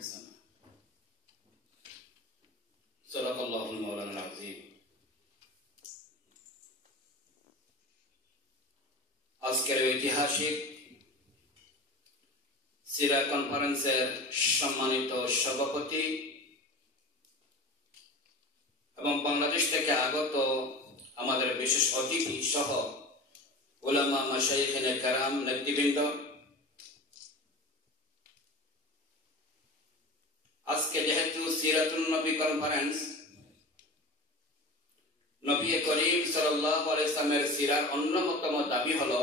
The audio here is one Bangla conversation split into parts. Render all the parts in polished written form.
হাসানা। সাদাকাল্লাহুল মাওলানাল আযীম। আজকের ঐতিহাসিক সিরা কনফারেন্সের সম্মানিত সভাপতি এবং বাংলাদেশ থেকে আগত আমাদের বিশেষ অতিথি সহ উলামা মাশায়েখিনে কেরাম নেতৃবৃন্দ, আজকে যেহেতু সিরাতুন নবী কনফারেন্স, নবী করিম সাল্লাল্লাহু আলাইহি ওয়াসাল্লামের সিরার অন্যতম দাবি হলো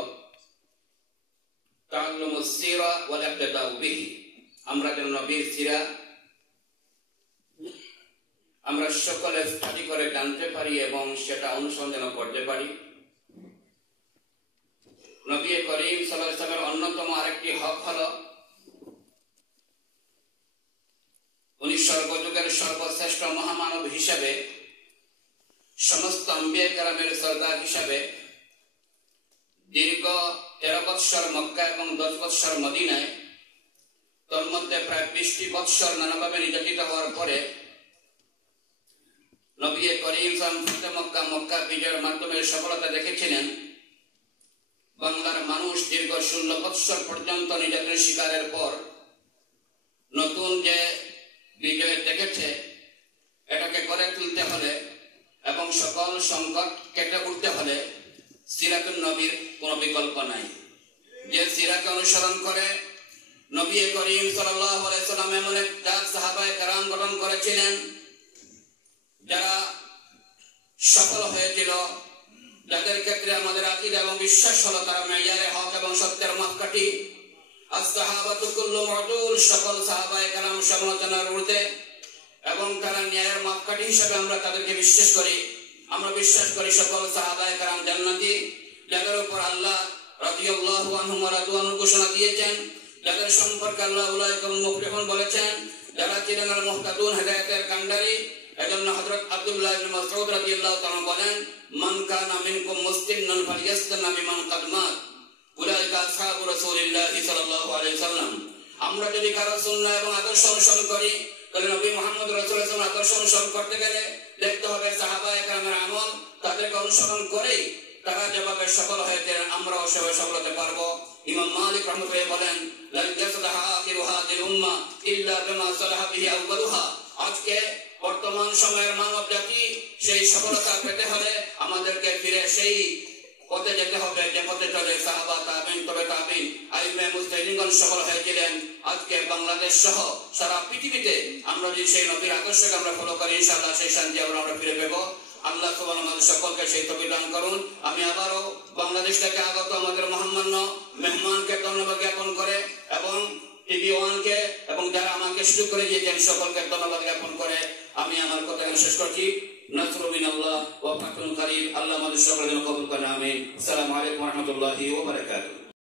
তাআল্লুমুস সিরা ওয়াল ইবতিদাউ বিহি। আমরা যেন নবীর সিরা আমরা সকলে স্টাডি করে জানতে পারি এবং সেটা অনুসন্ধান করতে পারি। নবী করিম সাল্লাল্লাহু আলাইহি ওয়াসাল্লামের অন্যতম আরেকটি হক হলো উনি সর্বযুগের সর্বশ্রেষ্ঠ মহামানব হিসেবে, সমস্ত আম্বিয়া কেরামের সরদার হিসাবে দীর্ঘ 13 বৎসর মক্কা এবং 10 বৎসর মদিনায়, তন্মধ্যে প্রায় 20টি বৎসর নানাভাবে নির্যাতিত হওয়ার পরে নবী করিম সাল্লাল্লাহু মক্কা বিজয়ের মাধ্যমে সফলতা দেখেছিলেন। বাংলার মানুষ দীর্ঘ 16 বৎসর পর্যন্ত নির্যাতনের শিকারের পর নতুন যে বিজয় দেখেছে, এটাকে গড়ে তুলতে হলে এবং সকল সংকট কেটে উঠতে হলে সিরাতুন নবীর কোনো বিকল্প নাই। যে সিরাকে অনুসরণ করে নবী করিম সাল্লাল্লাহু আলাইহি ওয়াসাল্লাম এমন একটা সাহাবায়ে কেরাম গঠন করেছিলেন যারা সফল হয়েছিল, যাদের ক্ষেত্রে আমাদের আকীদা এবং বিশ্বাস হলো তারা মেয়ারে হক এবং সত্যের মাপকাঠি। as-সাহাবাতু কুল্লুহুম উদুল, সকল সাহাবায়ে কেরাম সমালোচনার ঊর্ধ্বে এবং তারা ন্যায়ের মাপকাঠি হিসেবে আমরা তাদেরকে বিশ্বাস করি। আমরা বিশ্বাস করি সকল সাহাবায়ে কেরাম জান্নাতি, যাদের উপর আল্লাহ রাদিয়াল্লাহু আনহুম ওয়া রাদু আনহু ঘোষণা দিয়েছেন, যাদের সম্পর্কে আল্লাহ উলাইকুম মুফলিহুন বলেছেন, যারা ছিলেন আল মুহতাদুন, হেদায়েতের কান্ডারি। এজন্য হযরত আব্দুল্লাহ ইবনে মাসউদ রাদিয়াল্লাহু তাআলা বলেন, মান কানা মিনকুম মুসলিমান ফালইয়াসতানা বিমান ক্বাদ মাত উলাইকা আসহাবু রাসূলিল্লাহ সাল্লাল্লাহু আলাইহি ওয়াসাল্লাম। আমরা যদি কারো সুন্নাহ এবং আদর্শ অনুসরণ করি, তাহলে নবী মুহাম্মদ রাসূলুল্লাহ সাল্লাল্লাহু আলাইহি ওয়াসাল্লাম আদর্শ অনুসরণ করতে গেলে দেখতে হবে সাহাবায়ে কেরামের আমল, তাদেরকে অনুসরণ করেই তারা যেভাবে সফল হয়েছে আমরাও সেভাবে সফল হতে পারবো। ইমাম মালিক রাহমাতুল্লাহ বলেন, লা ইয়াসলাহা আখিরু হাযিল উম্মাহ ইল্লা বিমা সালাহা বিহি আউয়ালুহা। আজকে বর্তমান সময়ের মানব জাতি সেই সফলতা পেতে হলে আমাদেরকে ফিরে সেই পথে যেতে হবে যে পথে চলে সাহাবা, তাবেঈন, তবে তাবেঈন, আইম্মে মুজতাহিদিনগণ সফল হয়েছিলেন। আজকে বাংলাদেশ সহ সারা পৃথিবীতে আমরা যদি সেই নবীর আদর্শকে আমরা ফলো করি, ইনশাআল্লাহ সেই শান্তি আমরা ফিরে পাবো। আল্লাহ সুবহানাহু আমাদের সকলকে সেই তৌফিক দান করুন। আমি আবারও বাংলাদেশ থেকে আগত আমাদের মহামান্য মেহমানকে ধন্যবাদ জ্ঞাপন করে এবং টিভি ওয়ানকে এবং যারা আমাকে সুযোগ করে দিয়েছেন সকলকে ধন্যবাদ জ্ঞাপন করে আমি আমার কথা শেষ করছি। নাসরু মিনাল্লাহ ওয়া ফাতহুন কারীব। আল্লাহ আমাদের সকলের জন্য কবুল করেন, আমিন। আসসালামু আলাইকুম ওয়া রাহমাতুল্লাহি ওয়া বারাকাতুহু।